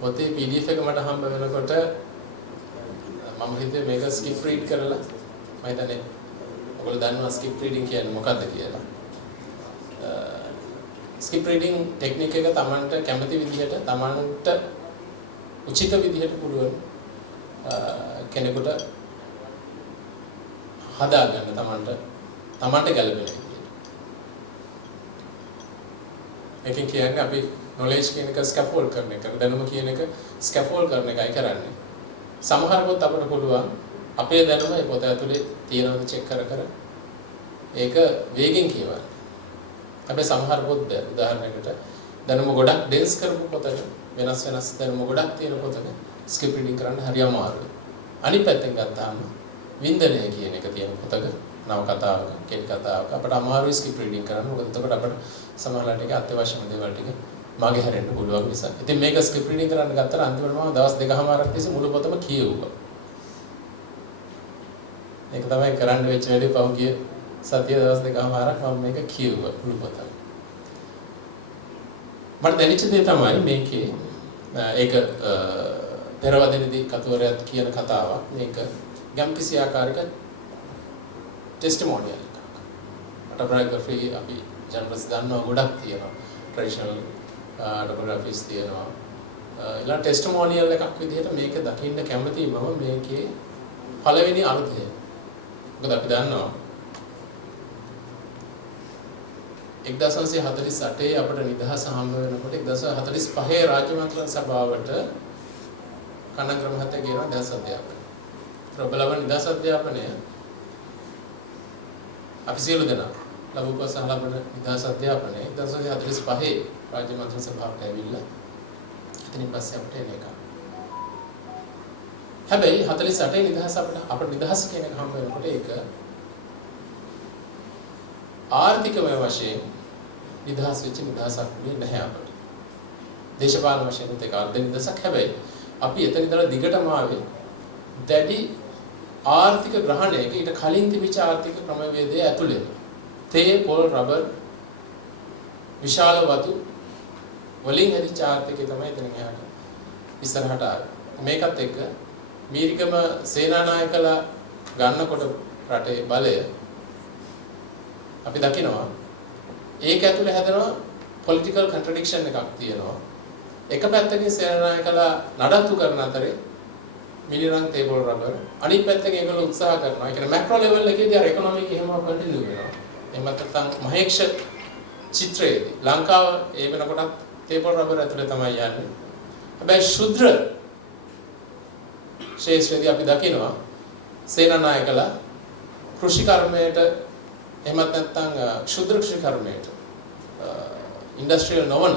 පොතේ PDF එක මට හම්බ වෙනකොට මම හිතුවේ මේක ස්කිප් රීඩ් කරලා මම හිතන්නේ ඔයගොල්ලෝ දන්නවා ස්කිප් රීඩින් කියන්නේ මොකක්ද කියලා. ස්කිප් රීඩින් ටෙක්නික් එක Tamanට කැමති විදිහට Tamanට උචිත විදිහට පුළුවන් කෙනෙකුට හදාගන්න Tamanට ගැළපෙන විදිහට. ඒකෙන් කියන්නේ අපි knowledge කියන එක scaffold කරන එක, දැනුම කියන එක scaffold කරන එකයි කරන්නේ. සමහර පොත් අපිට පුළුවන් අපේ දැනුම ඒ පොත ඇතුලේ තියෙනවද චෙක් කර ඒක වේගෙන් කියවන්න. හැබැයි සමහර පොත් උදාහරණයකට දැනුම ගොඩක් dense කරපු පොතක වෙනස් දැනුම ගොඩක් තියෙන පොතක skip reading කරන්න හරි අමාරුයි. අනිත් පැත්තෙන් ගත්තාම වින්දනය කියන එක තියෙන පොතක නව කතාවක, කෙටි කතාවක අපිට අමාරුයි skip reading කරන්න. මොකද එතකොට අපිට සමහරවිට ඒක අත්‍යවශ්‍යම දේවල් ටික මගේ හැරෙන්න පුළුවන් නිසා. ඉතින් මේක skip reading කරන්න ගත්තා නම් අන්තිමට මම දවස් දෙකමාරක් තිස්සේ මුළු පොතම කියෙව්වා. ඒක තමයි කරන්න වෙච්ච වැඩේ. පහුගිය සතිය දවස් දෙකමාරක් මම මේක කියෙව්වා මුළු පොතම. මට දැනෙච්ච දේ තමයි මේකේ ඒක පෙරවදෙනදී කතුවරයාත් කියන කතාවක්. මේක යම්කිසි ආකාරයක ටෙස්ටිමෝනියල් එකක්. ඔටෝබයෝග්‍රැෆි අපි ජර්නල්ස් දන්නවා ගොඩක් තියෙනවා. ට්‍රැඩිෂනල් ඔටෝබයෝග්‍රැෆිස් තියෙනවා. ඊළඟ ටෙස්ටිමෝනියල් එකක් විදිහට මේක දකින්න කැමතියි මම මේකේ පළවෙනි අර්ථය. මොකද අපි දන්නවා 1948 අපිට නිදහස හම්බ වෙනකොට 1945 රාජ්‍ය මන්ත්‍රී සභාවට කනග්‍රහ මහත්තයා කියනවා නිදහස් අධ්‍යාපනය. ප්‍රබලව නිදහස් අධ්‍යාපනය අපි සියලු දෙනා ලැබුව සහ ලබන නිදහස් අධ්‍යාපනය 1945 රාජ්‍ය මන්ත්‍රී සභාවට ඇවිල්ලා එතනින් පස්සේ අපිට එන එක. හැබැයි 48 නිදහස අපිට නිදහස කියන එක හම්බ වෙනකොට ඒක ආර්ථිකමය වශයෙන් නිදහස් වෙච්ච නිදහසක් නෙවෙයි අපිට. දේශපාලන වශයෙන් ඒක අර්ධ නිදහසක්. හැබැයි අපි එතන ඉඳලා දිගටම ආවේ දැඩි ආර්ථික ග්‍රහණයක ඊට කලින් තිබිච්ච ආර්ථික ක්‍රමවේදයේ ඇතුළේ තේ පොල් රබර් විශාල වතු වලින් හැදිච්ච ආර්ථිකය තමයි එතන එහාට ඉස්සරහට ආවේ. මේකත් එක්ක මීරිගම සේනානායකලා ගන්නකොට රටේ බලය අපි දකිනවා ඒක ඇතුලේ හැදෙනවා පොලිටිකල් කන්ට්‍රඩික්ෂන් එකක් තියෙනවා. එක පැත්තකින් සේනානායකලා නඩත්තු කරන අතරේ මිලිරන් තේබල් රබර් අනිත් පැත්තකින් ඒගොල්ලෝ උත්සාහ කරනවා. ඒ කියන්නේ මැක්‍රෝ ලෙවල් එකේදී අර ඉකොනොමික් එහෙම කන්ටිනියු වෙනවා. එහෙම නැත්නම් මහේක්ෂ චිත්‍රයේදී ලංකාව ඒ වෙනකොටත් තේබල් රබර් ඇතුලේ තමයි යන්නේ. හැබැයි ශුද්‍ර ශේෂ්ත්‍රයේදී අපි දකිනවා සේනානායකලා කෘෂි කර්මයට එහෙමත් නැත්නම් ක්ෂුද්‍ර කෘෂි කර්මයට ඉන්ඩස්ට්‍රියල් නොවන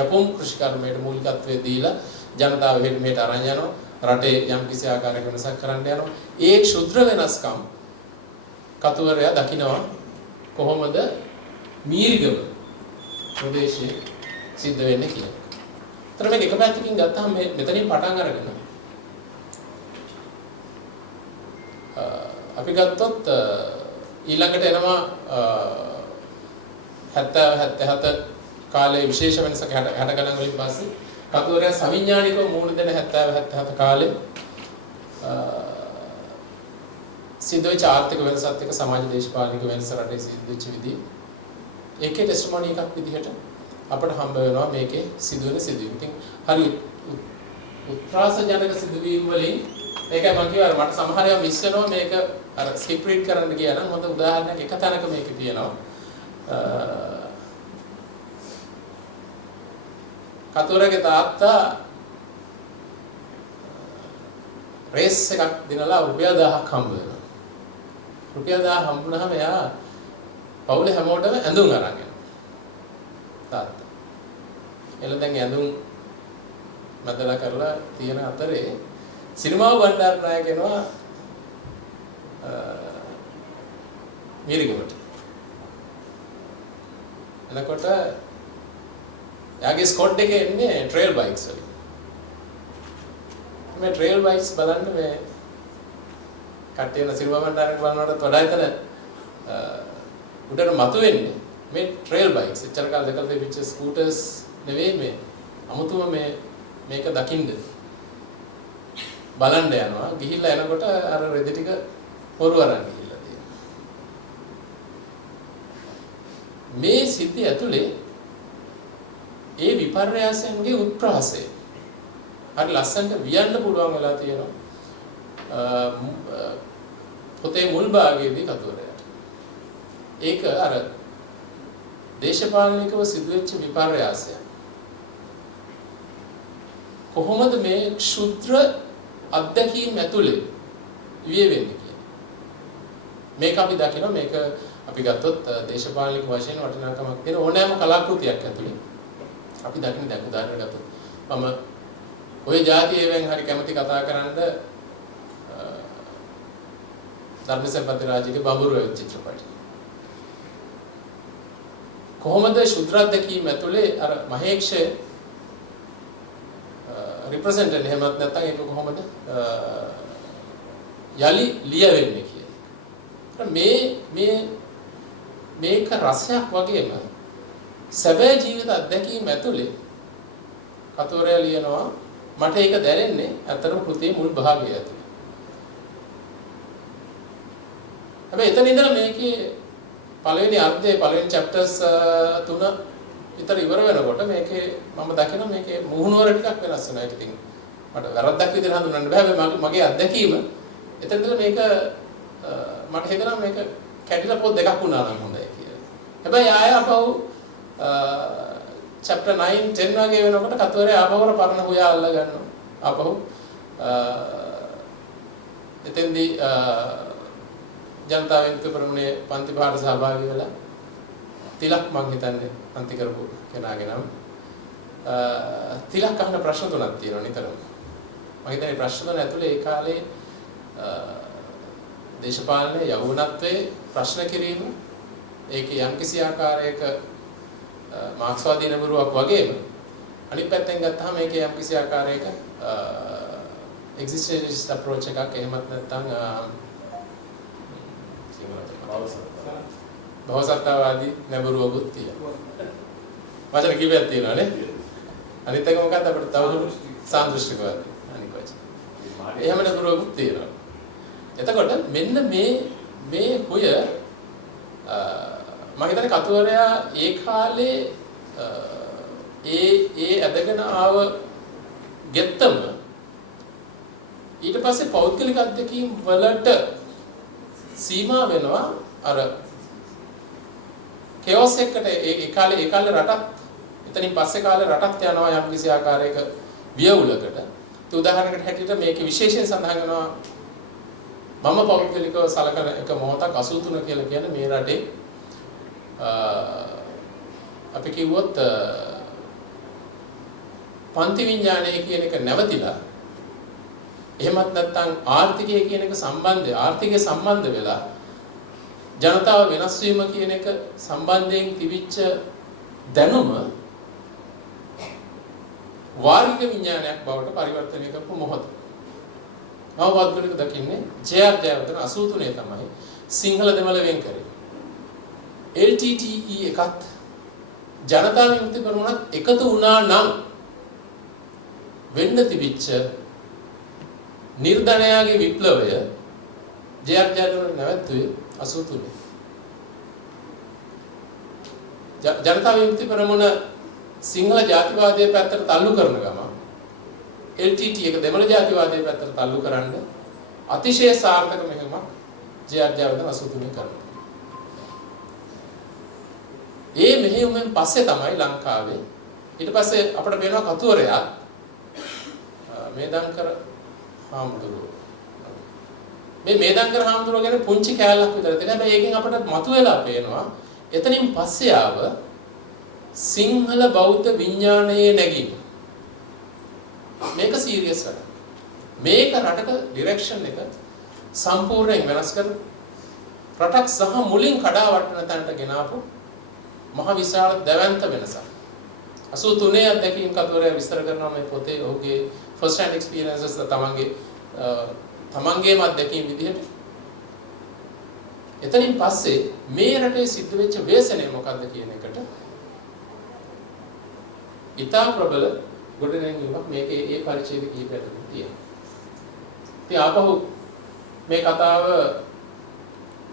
යපොම් කෘෂි කර්මයට මූලිකත්වය දීලා ජනතාව මෙහෙට අරන් යනවා. රටේ යම් කිසි ආකාරයක වෙනසක් කරන්න යනවා. ඒ ක්ෂුද්‍ර වෙනස්කම් කතුවරයා දකිනවා කොහොමද මීරිගම ප්‍රදේශයේ සිද්ධ වෙන්නේ කියලා. ඒතර මේක එක පැත්තකින් ගත්තාම මෙතනින් පටන් අරගෙන අපි ගත්තොත් ඊළඟට එනවා 70 77 කාලේ විශේෂ වෙනසක් 60 ගණන් වලින් පස්සේ කතුවරයා සවිඥානිකව මූණ දෙන 70 77 කාලේ සිදුවෙච්ච ආර්ථික වෙනසත් එක්ක සමාජ දේශපාලනික වෙනස රටේ සිදුවෙච්ච විදිහ ඒකේ ටෙස්ටිමෝනි එකක් විදිහට අපිට හම්බ වෙනවා මේකේ සිදුවෙන සිදුවීම්. ඉතින් හරි උත්‍රාසජනක සිදුවීම් වලින් ඒකයි මම කියවර මට සමහර ඒවා මිස් වෙනවා මේක අර ස්කිප් රීඩ් කරන්න ගියා නම් හොඳ උදාහරණයක් එක තැනක මේකේ තියෙනවා. කතුවරගේ තාත්තා රේස් එකක් දිනලා රුපියල් 1000ක් හම්බ වෙනවා. රුපියල් 1000 හම්බුනහම එයා පවුලේ හැමෝටම ඇඳුම් අරන් යනවා. තාත්තා. එළ දැන් ඇඳුම් මැදලා කරලා තියෙන අතරේ සිනමාව බණ්ඩාරනායක එනවා මීරිගමට. එනකොට එයාගේ ස්කොට් එකේ එන්නේ ට්‍රේල් බයික්ස් වලින්. මේ ට්‍රේල් බයික්ස් බලන්න මේ කට්ටියන සිනමා බණ්ඩාරක බලනකොටත් වඩා එතන උඩට මතුවෙන්නේ මේ ට්‍රේල් බයික්ස්. එච්චර කාල දෙකල් තිබිච්ච ස්කූටර්ස් නෙවෙයි මේ. අමුතුම මේ මේක දකින්න බලන්න යනවා. ගිහිල්ලා එනකොට අර රෙදි ටික හොරු අරන් ගිහිල්ලා තියෙනවා. මේ සිද්ධිය ඇතුලේ ඒ විපර්යාසයන්ගේ උත්ප්‍රාසය හරි ලස්සනට වියන්න පුළුවන් වෙලා තියෙනවා. පොතේ මුල් භාගයේදී කතෝරයාට. ඒක අර දේශපාලනිකව සිදුවෙච්ච විපර්යාසය. කොහොමද මේ ක්ෂුද්‍ර අත්දැකීම් ඇතුලේ විය වෙන්නේ කියන්නේ. මේක අපි දකිනවා මේක අපි ගත්තොත් දේශපාලනික වශයෙන් වටිනාකමක් තියෙන ඕනෑම කලාකෘතියක් ඇතුලේ අපි දකින්න දැන් උදාහරණයක් ගත්තොත් මම ඔය જાතියෙන් හරි කැමති කතා කරන්න ධර්මසම්පති රාජිගේ බඹරුව චිත්‍රපටය. කොහොමද ශුද්‍ර අධ්‍යක්ීම් ඇතුලේ අර මහේක්ෂය රිප්‍රසෙන්ට් වෙන්නේ එහෙමත් නැත්නම් ඒක කොහොමද යලි ලියවෙන්නේ කියන්නේ. මේක රසයක් වගේම සැබෑ ජීවිත අත්දැකීම් ඇතුලේ කතෝරය ලියනවා මට ඒක දැනෙන්නේ අතරම කෘතියේ මුල් භාගය ඇතුලේ. හැබැයි එතන ඉඳලා මේකේ පළවෙනි අර්ධයේ පළවෙනි chapters 3 විතර ඉවර වෙනකොට මේකේ මම දකිනවා මේකේ මුහුණුවර ටිකක් වෙනස් වෙනවා. ඒක ඉතින් මට වැරද්දක් විදිහට හඳුනන්න බෑ. හැබැයි මගේ අත්දැකීම එතන ඉඳලා මේක මට හිතෙනවා මේක කැඩිලා පොත් දෙකක් වුණා නම් හොඳයි කියලා. හැබැයි ආය අපව chapter 9 10 වගේ වෙනකොට කතෝරේ ආපහුර පරණ හොයා අල්ල ගන්නවා. ආපහු එතෙන්දී ජනතා විමුක්ති පෙරමුණේ පන්ති පාඨ සහභාගී වෙලා තිලක් මං හිතන්නේ පන්ති කරපු කෙනාගේ නම තිලක් අහන ප්‍රශ්න තුනක් තියෙනවා නිතරම. මම හිතන්නේ ප්‍රශ්න තුන ඇතුලේ ඒ කාලේ දේශපාලනයේ යෞවනත්වයේ ප්‍රශ්න කිරීම ඒකේ යම්කිසි ආකාරයක මාක්ස්වාදී නඹරුවක් වගේම අනිත් පැත්තෙන් ගත්තාම මේකේ යම්කිසි ආකාරයක existentialist approach එකක් එහෙමත් නැත්නම් භවසත්තාවාදී නඹරුවකුත් තියෙනවා. වචන කිව්වක් තියෙනවා නේ. අනිත් එක මොකක්ද අපිට තවදුරටත් සාන්දෘෂ්ටිකවාදී අනිත් වචන. එහෙම නඹරුවකුත් තියෙනවා. එතකොට මෙන්න මේ හොය මම හිතන්නේ කතුවරයා ඒ කාලේ ඒ ඇදගෙන ආව ගෙත්තම ඊට පස්සේ පෞද්ගලික අධ්‍යක්ීම් වලට සීමා වෙනවා අර කෙෝස් එකට ඒ කාලේ රටක් එතනින් පස්සේ කාලේ රටක් යනවා යම් කිසි ආකාරයක වියවුලකට. ඒ උදාහරණයකට හැටියට මේකේ විශේෂයෙන් සඳහන් වෙනවා මම පෞද්ගලිකව සලකන එක මොහොතක් 83 කියලා කියන්නේ මේ රටේ අපි කිව්වොත් පන්ති විඥානය කියන එක නැවතිලා එහෙමත් නැත්නම් ආර්ථිකය කියන එක ආර්ථිකය සම්බන්ධ වෙලා ජනතාව වෙනස් වීම කියන එක සම්බන්ධයෙන් තිබිච්ච දැනුම වාර්ගික විඥානයක් බවට පරිවර්තනය කරපු මොහොත. අවබෝධයක් දකින්නේ ජේ.ආර්. ජයවර්ධන 83 තමයි සිංහල දෙමළ වෙන් කරේ. LTTE එකත් ජනතා විමුක්ති පෙරමුණත් එකතු වුණා නම් වෙන්න තිබිච්ච නිර්ධනයාගේ විප්ලවය ජේ.ආර්. ජයවර්ධන නැවතුනේ 83. ජනතා විමුක්ති පෙරමුණ සිංහල ජාතිවාදයේ පැත්තට තල්ලු කරන ගම LTT එක දෙමළ ජාතිවාදයේ පැත්තට තල්ලු කරන්න අතිශය සාර්ථක මෙහෙයුමක් ජේ.ආර්. ජයවර්ධන 83 කරනවා. ඒ මෙහෙයුමෙන් පස්සේ තමයි ලංකාවේ ඊට පස්සේ අපිට පේනවා කතුවරයා මේදංකර හාමුදුරුවෝ මේ මේදංකර හාමුදුරුවෝ ගැන පුංචි කෑල්ලක් විතර තියෙනවා. හැබැයි ඒකෙන් අපිට මතුවලා පේනවා එතනින් පස්සේ ආව සිංහල බෞද්ධ විඥානයේ නැගීම. මේක සීරියස් වැඩක්. මේක රටක ඩිරෙක්ෂන් එක සම්පූර්ණයෙන් වෙනස් කර රටක් සහ මුලින් කඩා වටන තැනට ගෙනාවු මහ විශාල දැවැන්ත වෙනසක්. 83 අධ්‍යක්ීම් කතුවරයා විස්තර කරනවා මේ පොතේ ඔහුගේ first hand experiences තමන්ගේම අධ්‍යක්ීම් විදිහට. එතනින් පස්සේ මේ රටේ සිද්ධ වෙච්ච ව්‍යසනය මොකක්ද කියන එකට ඉතා ප්‍රබල ගොඩනැගීමක් මේකේ ඒ පරිච්ඡේද කීපයකට තියෙනවා. ඉතින් ආපහු මේ කතාව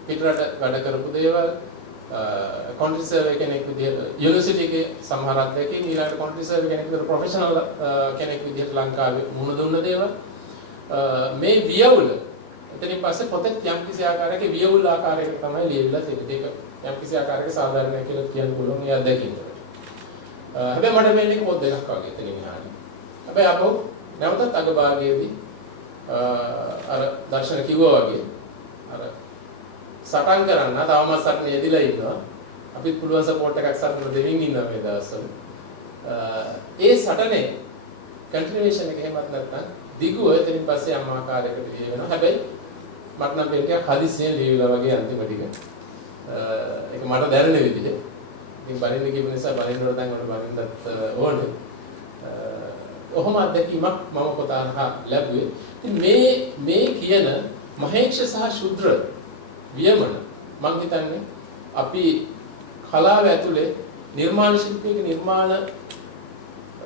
පිටරට වැඩ කරපු දේවල් කන්ට්‍රි සර්වේ කෙනෙක් විදිහට යුනිවර්සිටි එකේ සමහර අධ්‍යක්ෂකෙක් ඊළඟට කන්ට්‍රි සර්වේ කෙනෙක් විදිහට ප්‍රොෆෙෂනල් කෙනෙක් විදිහට ලංකාවේ මුහුණ දුන්න දේවල් මේ වියවුල එතනින් පස්සේ පොතේ යම් කිසි ආකාරයක වියවුල් ආකාරයකට තමයි ලියවිලා තියෙන්නේ. ඒක යම් කිසි ආකාරයක සාධාරණයි කියලා කියන්න පුළුවන් ඒ අත්දැකීම. හැබැයි මට මේක පොත් දෙකක් වගේ එතනින් එහාට. හැබැයි අපෝ නැවතත් අගභාගයේදී අර දර්ශන කිව්වා වගේ අර සටන් කරන්න තවමත් සටන යෙදිලා ඉන්නවා. අපිත් පුළුවන් සපෝට් එකක් සටන දෙමින් ඉන්නවා මේ දවස්වල. ඒ සටනේ කන්ටිනියුේෂන් එක එහෙමත් නැත්නම් දිගුව එතනින් පස්සේ යම් ආකාරයකට ලිය වෙනවා. හැබැයි මට නම් මේක හදිස්සියෙන් ලියවිලා වගේ අන්තිම ටික. ඒක මට දැනෙන විදිහ. ඉතින් බලින්න කියපු නිසා බලින්න වල දැන් ඔන්න බලින්නත් ඕනේ. ඔහොම අත්දැකීමක් මම පොතහා ලැබුවේ. ඉතින් මේ කියන මහේක්ෂ සහ ශුද්‍ර වියමන මම හිතන්නේ අපි කලාව ඇතුලේ නිර්මාණ ශිල්පයේ නිර්මාණ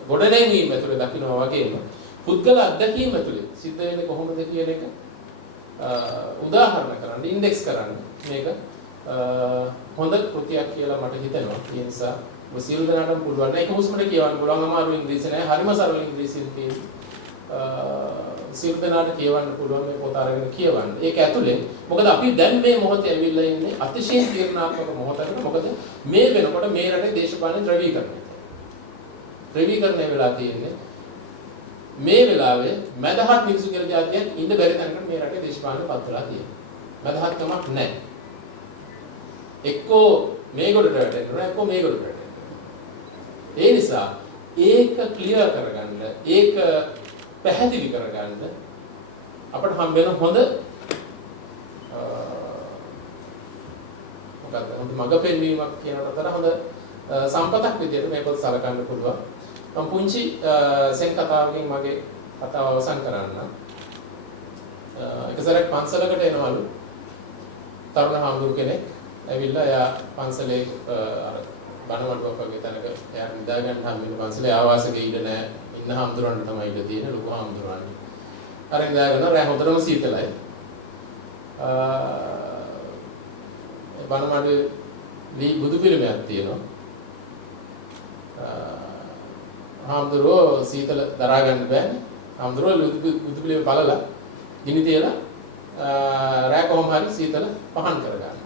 ගොඩනැගීම ඇතුලේ දකිනවා වගේම පුද්ගල අත්දැකීම ඇතුලේ සිද්ධ වෙන්නේ කොහොමද කියන එක උදාහරණ කරන්න ඉන්ඩෙක්ස් කරන්න මේක හොඳ කෘතියක් කියලා මට හිතෙනවා. ඒ නිසා සියලු දෙනාටම පුළුවන්. ඒක හුස්මට කියවන්න පුළුවන්. අමාරු ඉංග්‍රීසි නෑ. හරිම සරල ඉංග්‍රීසියෙන් තියෙන. සියලු දෙනාට කියවන්න පුළුවන් මේ පොත අරගෙන කියවන්න. ඒක ඇතුලේ මොකද අපි දැන් මේ මොහොතේ ඇවිල්ලා ඉන්නේ අතිශයින් තීරණාත්මක මොහොතකට. මොකද මේ වෙනකොට මේ රටේ දේශපාලන ද්‍රවීකරණය. ද්‍රවීකරණය වෙලා තියෙන්නේ. මේ වෙලාවේ මදහත් මිනිසු කියලා જાතියක් ඉන්න බැරි තැනකට මේ රටේ දේශපාලන පත්වලා තියෙනවා. මදහත්කමක් නැහැ. එක්කෝ මේගොල්ලට වැටෙනවා එක්කෝ මේගොල්ලට වැටෙනවා. ඒ නිසා ඒක ක්ලියර් කරගන්න ඒක පැහැදිලි කරගන්න අපිට හම්බ වෙන හොඳ මොකක්ද මඟ පෙන්වීමක් කියන අතර හොඳ සම්පතක් විදිහට මේක සලකන්න පුළුවන්. මම පුංචි සෙන් කතාවකින් මගේ කතාව අවසන් කරන්න. එකසරක් පන්සලකට එනවලු තරුණ හාමුදුරු කෙනෙක් ඇවිල්ලා එයා පන්සලේ අර බණවඩුවක් වගේ තැනක එයා නිදා ගන්න හම්බෙන්න පන්සලේ ආවාසකේ ඉඳ නැහැ. ඉන්න හාමුදුරන්ට තමයි ඉඳ තියෙන්නේ ලොකු හාමුදුරන්. අර ඉඳාගෙන රෑ හොඳටම සීතලයි. බණමඩුවේ බුදු පිළිමයක් තියෙනවා. හාමුදුරුවෝ සීතල දරා ගන්න බෑනේ. හාමුදුරුවෝ බුදු පිළිම බලලා ගිනි තියලා රෑ කොහොම හරි සීතල පහන් කරගන්නවා.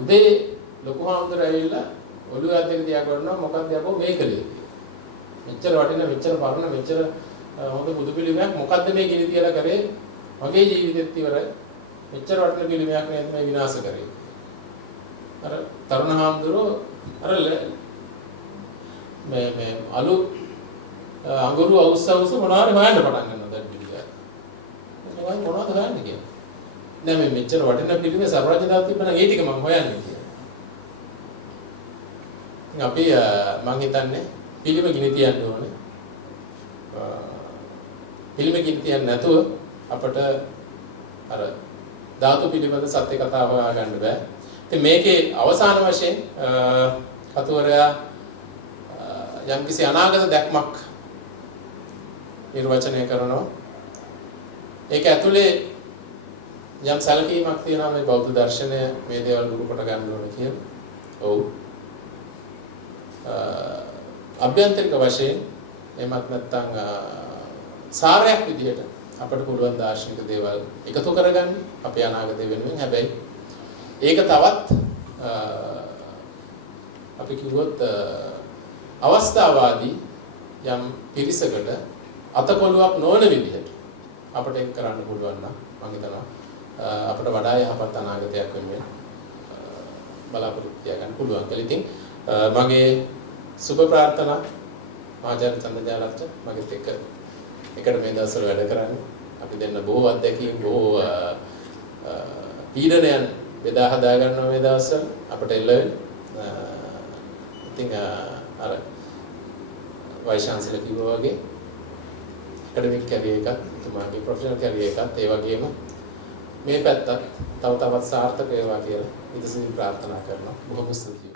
උදේ ලොකු හාමුදුරුවෝ ඇවිල්ලා ඔළුව අද්දක තියා කරනවා මොකක්ද යකෝ මේ කලේ. මෙච්චර වටින මෙච්චර පරණ මෙච්චර හොඳ බුදු පිළිමයක් මොකද්ද මේ ගිනි තියලා කරේ? මගේ ජීවිතෙත් ඉවරයි. මෙච්චර වටින පිළිමයක් නේද මේ විනාශ කරේ. අර තරුණ හාමුදුරුවෝ අර මේ අලු අඟුරු අවුස් මොනවාරි හොයන්න පටන් ගන්නවා දැන් පිළිගන්න. මොනවද හොයන්නේ කියලා. නෑ මේ මෙච්චර වටින පිළිමේ සර්වඥතාව තිබ්බනම් ඒ ටික මම හොයන්නේ කියලා. අපි මං හිතන්නේ පිළිම ගිනි තියන්න ඕනේ. පිළිම ගිනි තියන්න නැතුව අපිට අර ධාතු පිළිබඳ සත්‍ය කතාව හොයාගන්න බෑ. ඉතින් මේකේ අවසාන වශයෙන් කතුවරයා යම්කිසි අනාගත දැක්මක් නිර්වචනය කරනවා. ඒක ඇතුලේ යම් සැලකීමක් තියෙනවා මේ බෞද්ධ දර්ශනය මේ දේවල් දුරු කොට ගන්න ඕන කියලා. ඔව්. අභ්‍යන්තරික වශයෙන් එමත් නැත්නම් සාරයක් විදිහට අපිට පුළුවන් දාර්ශනික දේවල් එකතු කරගන්න අපේ අනාගතය වෙනුවෙන්. හැබැයි ඒක තවත් අපි කිව්වොත් අවස්ථාවාදී යම් පිරිසකට අතකොළුවක් නොවන විදිහට අපිට ඒක කරන්න පුළුවන් නම් මම හිතනවා අපිට වඩා යහපත් අනාගතයක් වෙනුවෙන් බලාපොරොත්තු තියාගන්න පුළුවන් කියලා. ඉතින් මගේ සුබ ප්‍රාර්ථනා ආචාර්ය චන්දජාලච්ච මගෙත් එකට මේ දවස්වල වැඩ කරන්නේ. අපි දෙන්න බොහෝ අත්දැකීම් බොහෝ පීඩනයන් බෙදා හදා ගන්නවා මේ දවස්වල අපිට එල්ල ඉතින් අර වයිශාන්සල කිව්වා වගේ ඇකඩමික් කැරියර් එකත් තුමාගේ ප්‍රොෆෙෂනල් කැරියර් එකත් ඒ වගේම මේ පැත්තත් තව තවත් සාර්ථක වේවා කියලා ඉතින් ප්‍රාර්ථනා කරනවා. බොහොම ස්තුතියි.